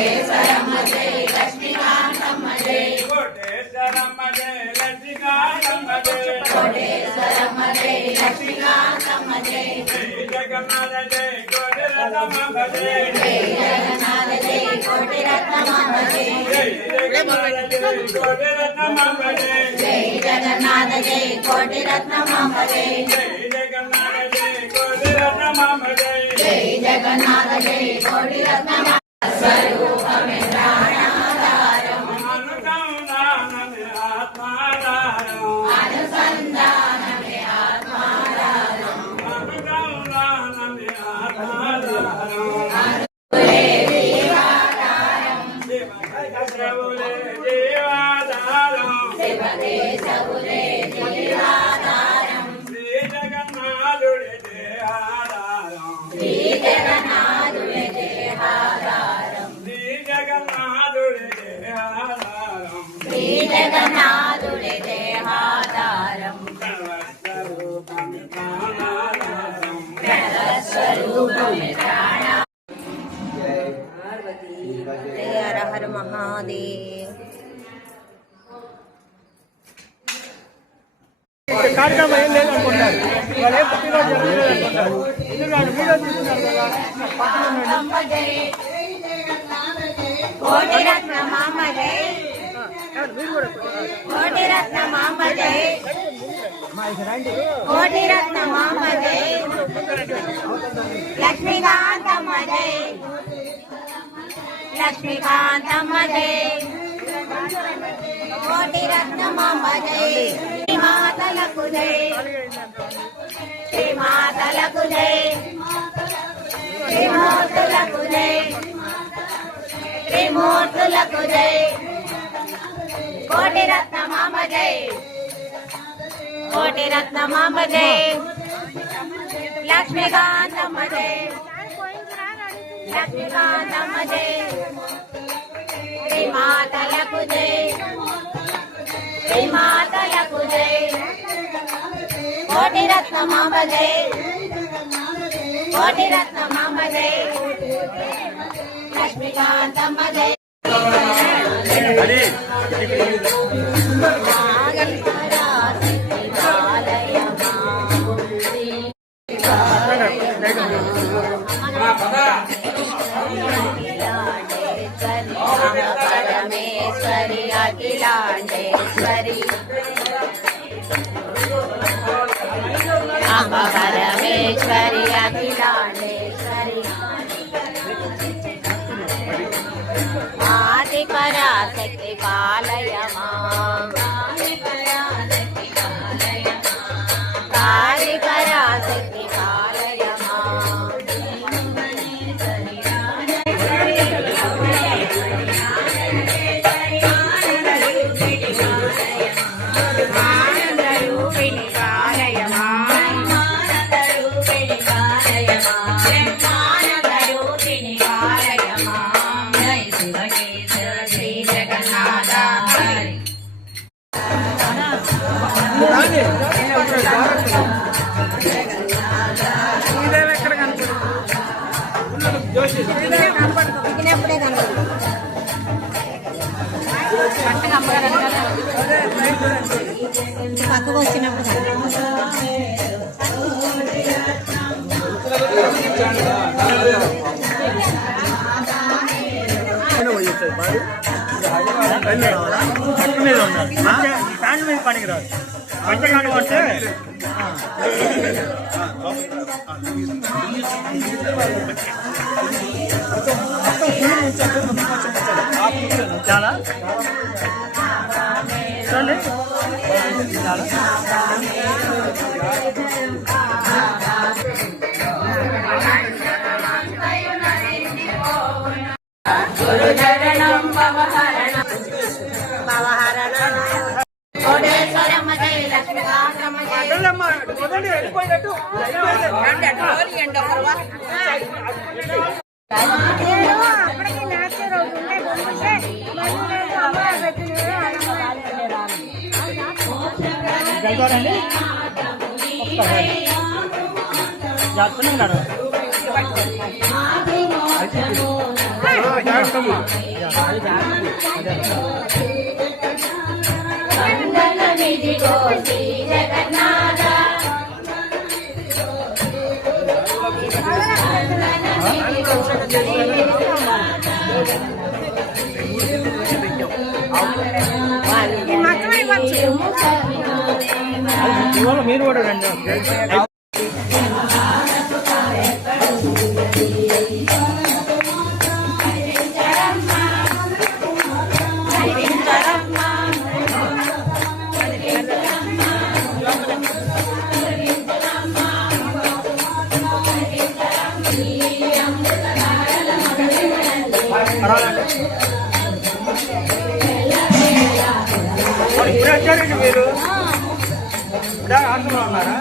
కోటేశ్వరమ్మ జై లక్ష్మీకాంతమ్మ జై కోటేశ్వరమ్మ జై లక్ష్మీకాంతమ్మ జై కోటేశ్వరమ్మ జై లక్ష్మీకాంతమ్మ జై జగన్నాథ జై కోటిరత్నమ్మ జై జగన్నాథ జై కోటిరత్నమ్మ జై కోటిరత్నమ్మ జై జగన్నాథ జై కోటిరత్నమ్మ జై జగన్నాథ జై కోటిరత్నమ్మ జై జగన్నాథ జై కోటిరత్నమ్మ స్వరూపమే ప్రాణాధారం అనుసంధానమే ఆత్మాధారం అనుసంధానమే ఆత్మాధారం అనుసంధానమే ఆత్మాధారం అనులే జీవాధారం శివకేశవులే జీవాధారం శివకేశవులే జీవాధారం శ్రీ జగన్నాథుడే దేహాధారం శ్రీ జగన్నాథుడే దేహాధారం శ్రీ జగన్నాథుడే దేహాధారం శ్రీ జగన్నాథుడే దేహాధారం ప్రణవస్వరూపమే ప్రాణాధారం ప్రణవస్వరూపమే ప్రాణాధారం జయ హర హర మహాదేవ్ కార్యక్రమం ఏం లేదనుకుంటారు వాళ్ళు ఏం ప్రతిరోజు జరగలేదనుకుంటారు ఎందుకంటే వీడియో తీసుకున్నారు కదా కోటిరత్న మామ జై కోటిరత్న మామ జై కోటిరత్న మామ జై లక్ష్మీకాంతమ్మ జై లక్ష్మీకాంతమ్మ జై కోటిరత్న మామ జై శ్రీమాతలకు జై శ్రీమాతలకు జై శ్రీమూర్తులకు జై శ్రీమూర్తులకు జై కోటిరత్న మామ జై కోటిరత్న మామ జై లక్ష్మీకాంతమ్మ జై లక్ష్మీకాంతమ్మ జై శ్రీమాతలకు జై శ్రీమాతలకు జై కోటిరత్న మామ జై కోటిరత్న మామ జై లక్ష్మీకాంతమ్మ జై పరమేశ్వరి అఖిలాండేశ్వరి అమ్మ పరమేశ్వరి అఖిలాండేశ్వరి ఆది పరాశక్తి పాలయమా ఆది పరాశక్తి పాలయమా ఆనందరూపిణి పాలయమా ఆనందరూపిణి పాలయమా ఆనందరూపిణి పాలయమా జై శివకేశవ శ్రీ జగన్నాథ హరి ఎక్కడ కనపడుతుంది పక్కకు వచ్చినప్పుడు ఫ్యాన్ మీద పనికి రాదు పంచకాండం అంటే చాలా చూడండి చాలా గురుచరణం భవహరణం భవహరణం కోటేశ్వరమ్మ జై లక్ష్మీకాంతమ్మ జై వెళ్ళిపోయినట్టు అప్పటికి నాకే రోజు ఉండే వచ్చమ్మా ఇవాళ మీరు కూడా రండి ఇప్పుడు వచ్చారండి మీరు ఆశ్రమంలో ఉన్నారా?